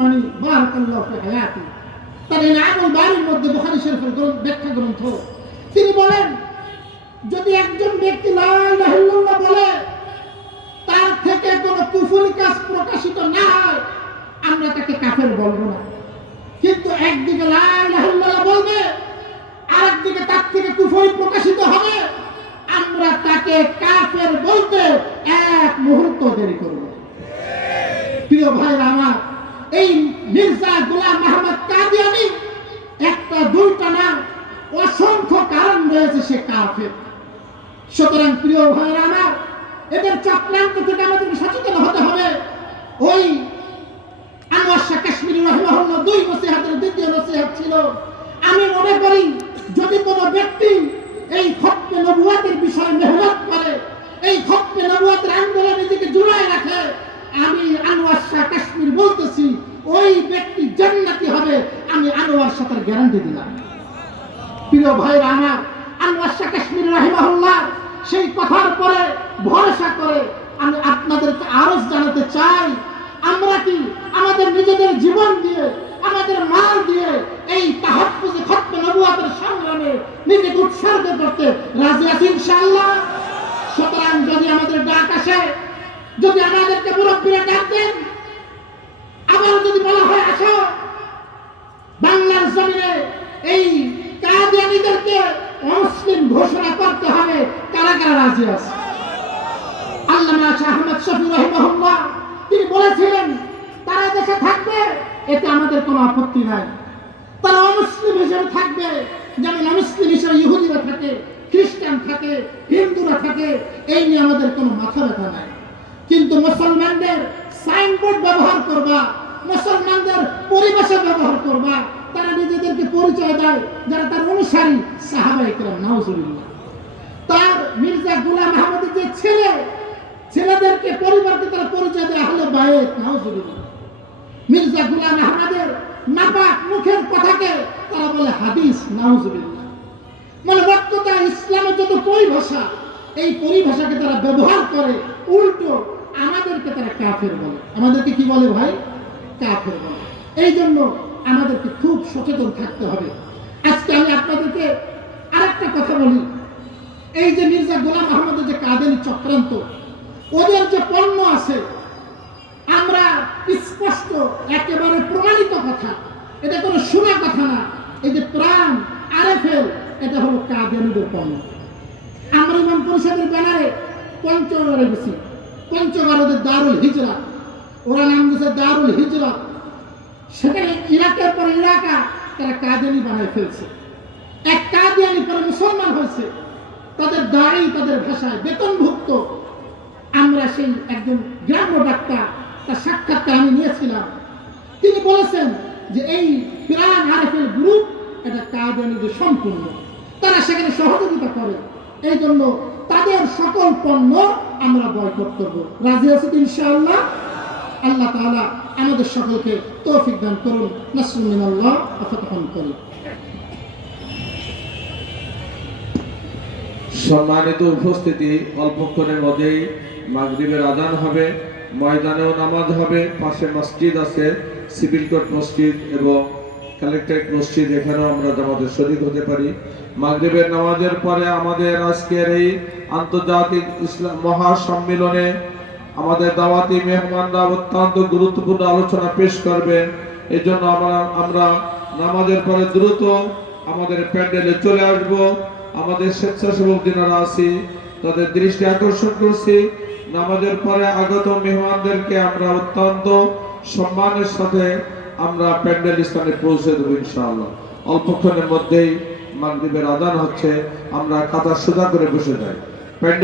উসমানী বারাকাল্লাহু ফি হায়াতি। তার এই আমল বাড়ির মধ্যে বুখারী শরীফের ব্যাখ্যা গ্রন্থ। তিনি বলেন, যদি একজন ব্যক্তি লা ইলাহা ইল্লাল্লাহ বলে, তার থেকে কোনো কুফরি কাজ প্রকাশিত না হয়, আমরা তাকে কাফের বলব না। কিন্তু একদিকে লা ইলাহা ইল্লাল্লাহ বলবে, আরেকদিকে তার থেকে কুফরি প্রকাশিত হবে, আমরা তাকে কাফের বলতে এক মুহূর্ত দেরি করব প্রিয় ভাইরা আমার এই মির্জা গোলাম মাহমদ কাদিয়ানি, একটা দুইটা না, অসংখ্য কারণ রয়েছে সে কাফের। সুতরাং প্রিয় ভাইরা আমার, এদের চক্রান্ত থেকে আমাদেরকে সচেতন হতে হবে। ওই আনোয়ার শাহ কাশ্মীরি রহমাহুল্লাহ দুই নসিহাতের দ্বিতীয় নসিহাত ছিল। আমি মনে করি, যদি কোনো ব্যক্তি এই খপ্পে নবুয়াতের বিষয়ে মেহনত করে এই খপ্পে নবুয়াতের আন্দোলনে নিজেকে জুড়ায় রাখে আমি আনোয়ার শাহ কাশ্মীর বলতেছি ওই ব্যক্তি জান্নাতি হবে আমি সাথে গ্যারান্টি দিলাম। প্রিয় ভাইরা আমার আনোয়ার শাহ কাশ্মীর রাহিমাহুল্লাহ, সেই কথার পরে ভরসা করে আমি আপনাদেরকে আরজ জানাতে চাই, আমরা কি আমাদের নিজেদের জীবন দিয়ে, আমাদের মাল দিয়ে এই তাহাফুজে খতমে নবুয়াতের সংগ্রামে নিজেকে উৎসর্গ করতে রাজি আছি ইনশাআল্লাহ? সুতরাং যদি আমাদের ডাক আসে, যদি আমাদেরকে মুরব্বীরা ডাক দেন, আবার যদি বলা হয় এই কাদিয়ানিদেরকে অমুসলিম ঘোষণা করতে হবে। কারা কারা রাজি আছে? আল্লামা শাহ আহমদ শফি রহিমাহুল্লাহ, তিনি বলেছিলেন, তারা দেশে থাকবে, এতে আমাদের কোনো আপত্তি নাই। তারা অমুসলিম হিসেবে থাকবে, যেমন অমুসলিম হিসেবে ইহুদিরা থাকে, খ্রিস্টান থাকে, হিন্দুরা থাকে, এই নিয়ে আমাদের কোনো মাথা ব্যথা নাই। কিন্তু মুসলমানদের সাইনবোর্ড ব্যবহার করবা, মুসলমানদের পরিবেশে ব্যবহার করবা তারা নিজেদেরকে পরিচয় দেয় যারা তার অনুসারী, সাহাবা ইকরাম নাউজুবিল্লাহ। তার মির্জা গুলাম আহমদের যে ছেলে, ছেলেদেরকে পরিবারকে তারা পরিচয় দেয় আহলে বায়েত নাউজুবিল্লাহ। মির্জা গুলাম আহমদের নাপাক মুখের কথাকে তারা বলে হাদিস, নাউজুবিল্লাহ। মানে বক্ততা ইসলামের যত পরিভাষা, এই পরিভাষাকে তারা ব্যবহার করে, উল্টো আমাদেরকে তারা কাফের বলে। আমাদেরকে কি বলে ভাই? কাফের বলে। এই জন্য আমাদেরকে খুব সচেতন থাকতে হবে। আজকে আমি আপনাদেরকে আরেকটা কথা বলি। এই যে মির্জা গোলাম আহমদের যে কাদের চক্রান্ত, ওদের যে পণ্য আছে, আমরা স্পষ্ট, একেবারে প্রমাণিত কথা। এটা কোনো শোনা কথা না। এই যে প্রাণ আরএফএল, এটা হলো কাদিয়ানিদের পণ্য। আমরা ইমাম পরিষদের ব্যানারে পঞ্চগড়ে গেছি। পঞ্চগড় ওদের দারুল হিজরা। ওরা নাম দিয়েছে দারুল হিজরা। সেখানে ইরাকের পরে ইরাকা তারা কাদিয়ানি বানায় ফেলছে। এক কাদিয়ানি পরে মুসলমান হয়েছে। তাদের দাড়ি, তাদের ভাষায় বেতনভুক্ত। আমরা সেই একজন গ্রাম্য ডাক্তার, তার সাক্ষাৎকার আমি নিয়েছিলাম। তিনি বলেছেন যে এই প্রাণ আরএফএল গ্রুপ এটা কাদিয়ানিদের সম্পূর্ণ। তারা সেখানে সহযোগিতা করে। এই জন্য তাদের সকল পণ্য আমরা বয়কট করব। রাজি আছি ইনশাআল্লাহ? আল্লাহ তাআলা আমাদের সকলকে তৌফিক দান করুন, নাসরুল মিনাল্লাহ ওয়া করুন সম্মানিত উপস্থিতি, অল্পক্ষণের মধ্যেই মাগরিবের আজান হবে, ময়দানেও নামাজ হবে, পাশে মসজিদ আছে, সিভিল কোর্ট মসজিদ এবং কালেক্টরেট মসজিদ, এখানেও আমরা জামাতের শরীক হতে পারি। মাগরিবের নামাজের পরে আমাদের আজকের এই আন্তর্জাতিক ইসলাম মহাসম্মেলনে আমাদের দাওয়াতি মেহমানরা অত্যন্ত গুরুত্বপূর্ণ আলোচনা পেশ করবেন। এই জন্য আমরা আমরা নামাজের পরে দ্রুত আমাদের প্যান্ডেলে চলে আসব। আমাদের স্বেচ্ছাসেবক দিনারা আছি, তাদের দৃষ্টি আকর্ষণ করছি। নামাজের পরে আগত মেহমানদেরকে আমরা অত্যন্ত সম্মানের সাথে আমরা প্যান্ডেল স্থানে পৌঁছে দেবো ইনশাআল্লাহ। অল্পক্ষণের মধ্যেই মাগরিবের আদান হচ্ছে, আমরা কাতার সোজা করে বসে যাই। প্যান্ডেল